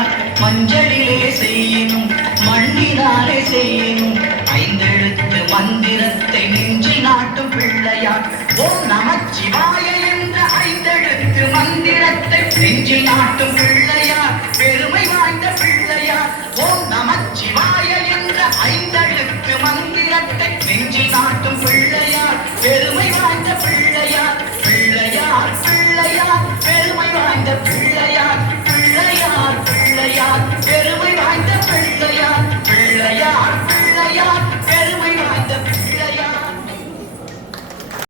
பிள்ளையார் மஞ்சளிலே செய்யணும் மண்ணினாலே செய்யணும் ஐந்தெழுத்து மந்திரத்தை நெஞ்சில் நாட்டும் பிள்ளையார் ஓம் நமச்சிவாய என்ற ஐந்தெழுத்து மந்திரத்தை நெஞ்சில் நாட்டும் பிள்ளையார் பெருமை வாய்ந்த பிள்ளையார் ஓம் நமச்சிவாய என்ற ஐந்தெழுத்து மந்திரத்தை நெஞ்சில் நாட்டும் பிள்ளையார் பெருமை வாய்ந்த பிள்ளையார் பிள்ளையார் பிள்ளையார் பெருமை வாய்ந்த பிள்ளை